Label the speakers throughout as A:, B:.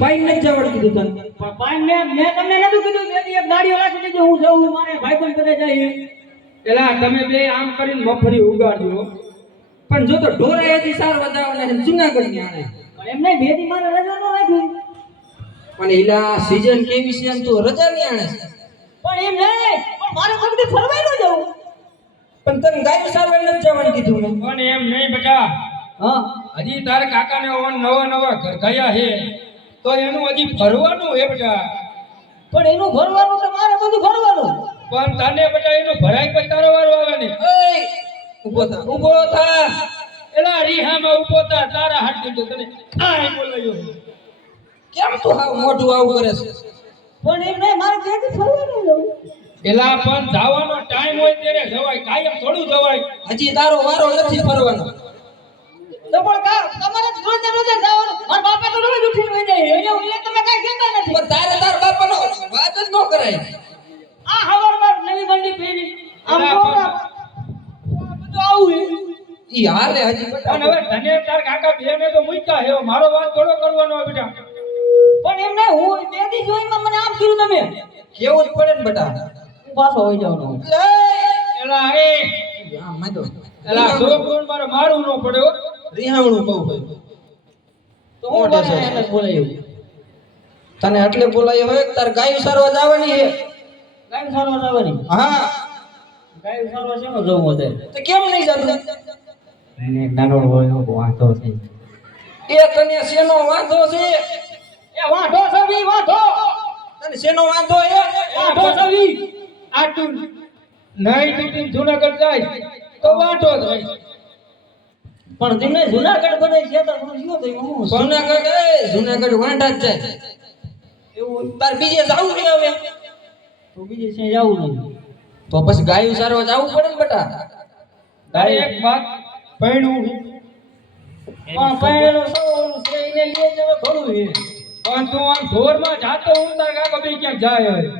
A: પાઈ નથી જવડ કીધું તને
B: પણ પાઈ મેં તમને નતું કીધું કે એક ગાડીઓ રાખી દેજો હું જઉં મારે ભાઈબંધ કરે જાય
C: એલા તમે બે આમ કરીને મફરી ઉગાડજો
A: પણ જો તો ઢોરાએથી સાર વધાવવાના છે જુનાગઢ ની આણે
B: પણ એમ નહીં ભેદી મારે રજા ન રાખી
A: પણ એલા સીઝન કેવી છે તું રજા ની આણે
B: પણ એમ નહીં પણ મારે કદી ફરવાય ન જવું
A: પણ તને ગાય સારવાર નથી જવાનું કીધું મેં
C: પણ એમ નહીં બેટા
B: હા
C: હજી તારે કાકાને ઓન નવા ઘર ગયા છે તો એનું હજી ભરવાનું હે બેટા
B: પણ એનું ભરવાનું તો મારે બધું ભરવાનું
C: પણ તને બેટા એનું ભરાય પછી તારો વારો આવે ને
A: એય ઊભો થા
C: એલા રીહામાં ઊભો થા તારા હાથ દીધો તને આય બોલાયો
A: કેમ તું હાવ મોઢું આવું કરે છે
B: પણ એમ નહીં મારે ક્યાંથી ફરવા ન જવું
C: એલા પણ જવાનો ટાઈમ હોય ત્યારે જવાય કાયમ થોડું જવાય
A: હજી તારો વારો નથી ફરવાનો
B: તો પણ તમારે રોજ રોજ જવાનું મારા બાપા તો રોજ ઉઠીને વઈ જાય એને ઓલે તમે કાઈ કહેતા નથી
A: પણ તારે તાર બાપાનો વાત જ ન કરાય
B: આ હવારમાં નવી બંડી પહેરી આમ કોરા બધું આવું
A: ઈ હાલે હજી
C: પણ હવે તને તાર કાકા બેને તો મૂક્યા હે મારો વાત થોડો કરવાનો હોય બેટા
B: પણ એમ નહીં હું બેદી જોઈમાં મને આમ કીધું તમે
A: કેવું જ પડે ને બેટા
B: હું પાછો હોઈ જવાનો
C: એલા એ
A: આમ માજો
C: એલા સોગુણ મારે મારું ન પડ્યો
A: રિહામણું બહુ હોય
B: તો હું પાછો એને બોલાયો
A: તને એટલે બોલાયો હોય તાર ગાયું સારવા જવાની છે
B: ગાય સારવા જવાની
A: હા
B: ગાય સારવા શેનો જવું હતું
A: તો કેમ નહીં જાતું
B: એને નાનો હોય વાંધો છે
A: એ તને શેનો વાંધો છે
B: એ વાંધો સવી વાંધો
A: તને શેનો વાંધો છે
B: વાંધો સવી
C: આટું નહીં તૂટીને જુનાગઢ જાય તો વાંધો થાય
B: પણ તમે જુનાગઢ બધાય ખેતર પણ ગયો તો હું
A: જુનાગઢ વાંઢા જ જાય
B: એવું
A: તાર બીજે જાવું છે હવે
B: તો બીજે છે જાવું નહીં
A: તો પછી ગાયું સારવા જાવું પડે ને બેટા
C: તારે એક વાત પૈણું
B: પણ પહેલો સૌ છે એને લઈ જવા થોડું છે
C: પણ તું આમ ઢોરમાં જાતો હું તાર કાકા બે ક્યાંક જાય હવે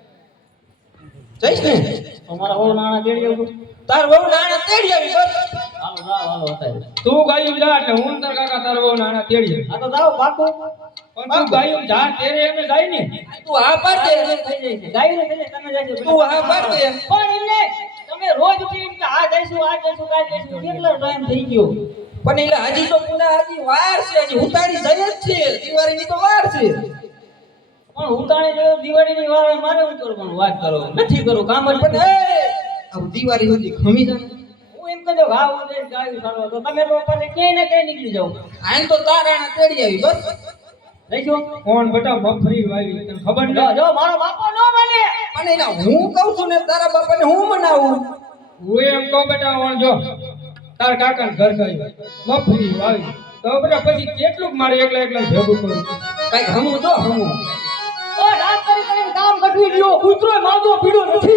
A: જઈશ ને
B: તમારા હોળ નાણા દેડી આવું
A: તાર વહુ નાણા તેડી આવી બસ
B: હાલો જાઓ હાલો અત્યારે
C: તું ગાયું જા એટલે હું તાર કાકા તાર બહુ નાના તેડીએ
B: આ તો જાઓ પાકો
C: પણ તું ગાયું જા તેરે એમે જાય ને
A: તું હા પાડ દે
B: થઈ જાય છે ગાયું ને થઈ જાય તમે જાય
A: તું હા પાડ દે
B: પણ એમને તમે રોજ ઉઠીને કે આ જઈશું કાલ જઈશું કેટલો ટાઈમ થઈ ગયો
A: પણ એટલે હજી તો પુના હજી વાર છે હજી ઉતારી જાય જ છે દિવાળીની તો વાર છે
B: પણ ઉતાણી જો દિવાળીની વાર મારે શું કરવાનું વાત કરો નથી કરું કામ જ
A: પણ એ આવ દિવાળી સુધી ખમી જા
B: હું એમ કહી દઉં હા હું જઈશ ગાયું સારવા તો તમે તો પાછે ક્યાંય ને ક્યાંય નીકળી જાઓ
A: આન તો તારાણા તેડી આવી બસ
B: જઈશું
C: કોણ બેટા મફરી વાવી તને ખબર
B: જો
C: ને
B: જો મારો બાપો ન માને
A: અને એના હું કહું છું ને તારા બાપાને હું મનાવું
C: હું એમ કહું બેટા ઓણ જો તાર કાકા ઘર ગઈ મફરી વાવી તો બેટા પછી કેટલું મારે એકલા ભેગું કરું
A: કઈક હમું જો હમું
B: ઓ રાત કરીને કામ કટવી લ્યો કૂતરો માંગો પીડો નથી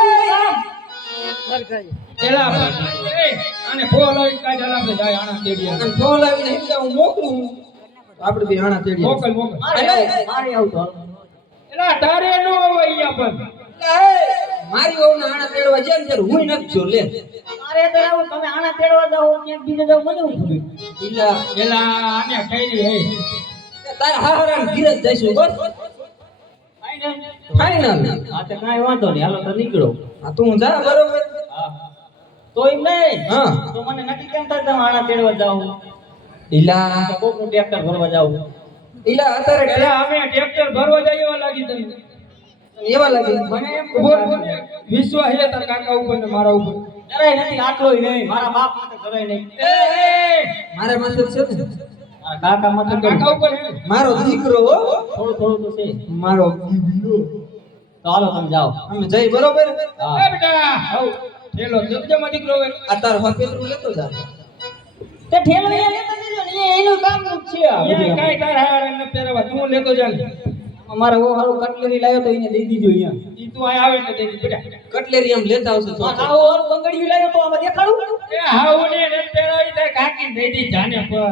C: એલા અને ફોન આવી કાઢ આપણે જાય આણા તેડીએ
A: અને ફોન આવીને એમ કે હું મોકલું આપણે બે આણા તેડી
C: મોકલ
B: મારે આવતો
C: એલા તારે નો અહીંયા પણ
A: મારી વહુને આણા તેડવા જાય ને ત્યારે હું નથી જો લે
B: મારે તો આવું તમે આણા તેડવા જાઓ ક્યાંક બીજે જાવ મને હું ખબર
A: ઈલા
C: એલા આને કઈ હે
A: તારા હારામ ગીરજ જઈશું બસ ફાઈનલ
B: હા તો કાંઈ વાંધો નહીં હાલો તો નીકળો
A: આ તું જા બરોબર
B: હા તો એમ નહીં
A: હા
B: તો મને નક્કી કેમ થાય તમે આણા તેડવા જાવ
A: ઈલા
B: કોકનું ટ્રેક્ટર ભરવા જાવ
A: ઈલા અત્યારે
C: એલા અમે ટ્રેક્ટર ભરવા જાય એવા લાગી તને
A: એવા લાગે
B: મને એમ
C: વિશ્વાસ હે તાર કાકા ઉપર ને મારા ઉપર
B: જરાય નથી આટલોય નહીં મારા બાપ માટે જરાય નહીં
C: એ
A: મારે માથે છે ને
B: મારા કાકા માટે
C: કાકા ઉપર હે
A: મારો દીકરો હો
B: થોડું થોડું તો છે
A: મારો
B: તો હાલો તમે જાઓ
A: અમે જઈ બરોબર
B: હા
C: એ બેટા આવ ઠેલો જગજમાં દીકરો હે
A: આ તાર હોસ્પિટલ લેતો જા
B: તે ઠેલવૈયા લેતા જજો ને એનું કામ જ છે આ
C: એ
B: બધું.
C: કાઈ તાર હાર ન પહેરવા તું લેતો જા
B: અમારે ઓ હારું કટલેરી લાવ્યો તો એને દઈ દીધો અહીંયા
C: ઈ તું આ આવે એટલે તેની બેટા
A: કટલેરી આમ લેતા આવશે તો
B: આ આવો હારું બંગડીયું લાવ્યો તો આમાં દેખાડું
C: એ હાઉ ને ને પહેરાવી તાર કાકી દઈ દી જાને પર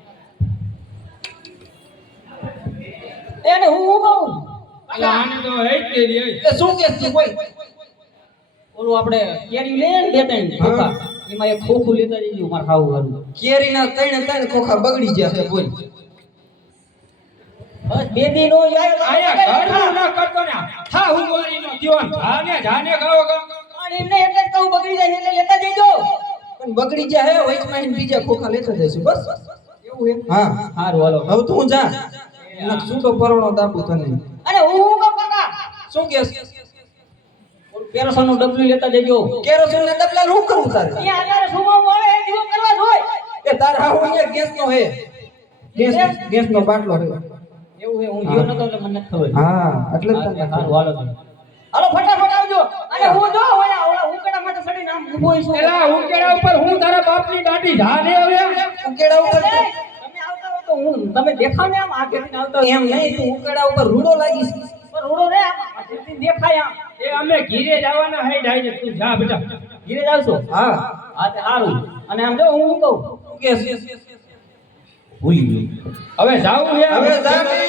B: એને હું કહું
C: અલા આને તો હે જ તેરી હે
A: એ શું કેસ તું કોઈ
B: ઓલું આપણે કેરી લઈએ ને બે ત્રણ ખોખા એમાં એક ખોખું લેતા જઈજો મારે ખાવું હારું
A: કેરીના ત્રણ ખોખા બગડી ગયા છે બોલ
B: બસ બે દી નો
C: આયા ઘરનું ના કરતો ને હા હું વારીનો દીવાન જાને ગાવો ગા
B: પણ એમને એટલે જ કહું બગડી જાય એટલે લેતા જઈજો.
A: પણ બગડી ગયા હે વચમાં એને બીજા ખોખા લેતા જઈશું બસ
B: એવું એમ?
A: હા
B: હારું હાલો.
A: હવે તું જા નક શું તો પરણો દાબુ તને
B: અને હું કહું કાકા
A: શું કેસ
B: કેરોસન નું ડબલું લેતા જજો.
A: કેરોસીન ના ડબલા હું કરું તારે
B: અહીંયા અત્યારે સુમો મળે એ દીવો કરવા જોય.
A: એ તાર હાવ અહીંયા ગેસ નો હે ગેસ નો બાટલો હે
B: એવું હે હું જીવ નતો એટલે મને નથી ખબર.
A: હા એટલે જ તને
B: હારું હાલો તમે. હાલો ફટાફટ આવજો. અને હું જો ઓલા ઉકડા માટે સડીને આમ ઊભો છું.
C: એલા ઉકેડા ઉપર હું તારા બાપની દાઢી જાને આવ્યા
A: ઉકેડા ઉપર
B: તમે આવતા હોય તો હું તમે દેખાવ ને આમ આગળથી આવતા હોય
A: એમ નહીં તું ઉકેડા ઉપર રૂડો લાગીશ
B: પણ રોડો રે આમ આગળથી દેખાય આમ.
C: એ અમે ઘીરે જવાના હે ડાયરેક્ટ તું જા બેટા
B: ધીરે જાવશો.
A: હા
B: હા તે સારું. અને આમ જો હું કહું
A: શું કેસ
B: ભૂલી ગયો.
C: હવે જાવું હે
A: હવે જા ને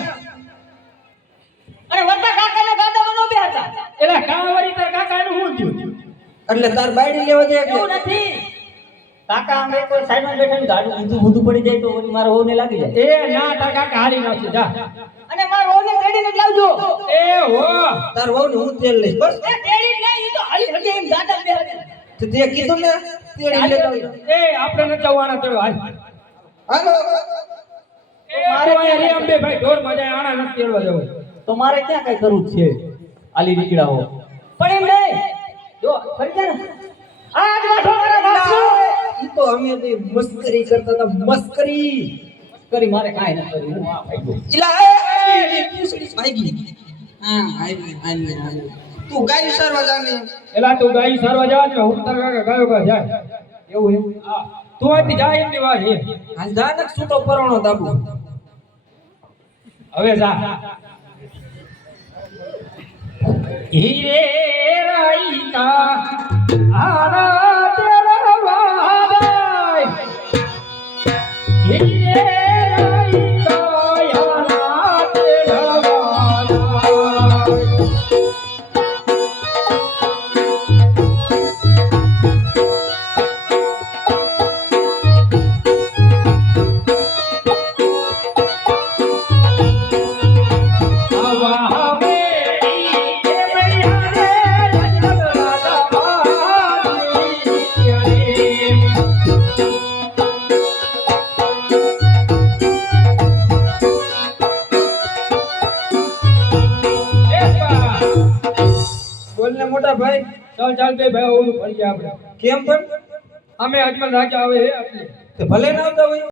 B: અને વરતા કાકાને ગાડામાં નો બેહતા.
C: એલા કાવરી તાર કાકાનું હું થયું
A: એટલે તાર બાયડી લેવા જાય
B: એવું નથી. કાકા આમ એક સાઈડમાં બેઠા ને ગાડું ઊંધું ઊંધું પડી જાય તો ઓલી મારા હોને લાગી જાય.
C: એ ના તાર કાકા હારી નાખશે જા
B: અને મારા હોને તેડીને જ લાવજો.
C: એ હો
A: તાર વહુ ને હું તેલ લઈશ બસ
B: એ તેડી નહીં ઈ તો હાલી હગે એમ ગાડા બેહે.
A: તો તે કીધું ને તેડી લેતા આવજો.
C: એ આપણે ન જવાના તો હાલ
A: હાલો
C: એ મારે અહીંયા રે અંબે ભાઈ ઢોર મજા આણા નથી તેડવા જવું
B: તો મારે ક્યાં કઈ કરવું જ છે આલી નીકળ્યા હો. પણ એમ નહીં જો ફરી જા ને આજ વાઠો મારા બાપનો.
A: ઈ તો અમે તો મસ્કરી કરતા હતા મસ્કરી
B: કરી મારે કાઈ ન કરી હું આ ભાઈ ગયો.
A: ઇલા એ પૂછડી ભાગી હા આવી તું ગાય સરવા જાને
C: એલા તું ગાઈ સારવા જા ને હું તાર કાકા ગાયો કા જાય
A: એવું હે
C: હા તું આથી જાય એમની વાર હે
A: હાલ જાનક છૂટો પરણો દાબુ
C: હવે જા હીરે રાઈકા આરા તેરા વાદાય હીરે રાઈકા આરા તેરા વાદાય
A: બોલ ને મોટા ભાઈ
C: ચાલ બે ભાઈ ઓલું ફરી આપણે
A: કેમ પણ
C: અમે અજમલ રાજા આવે હે એટલે
A: તે ભલે ના આવતા હોય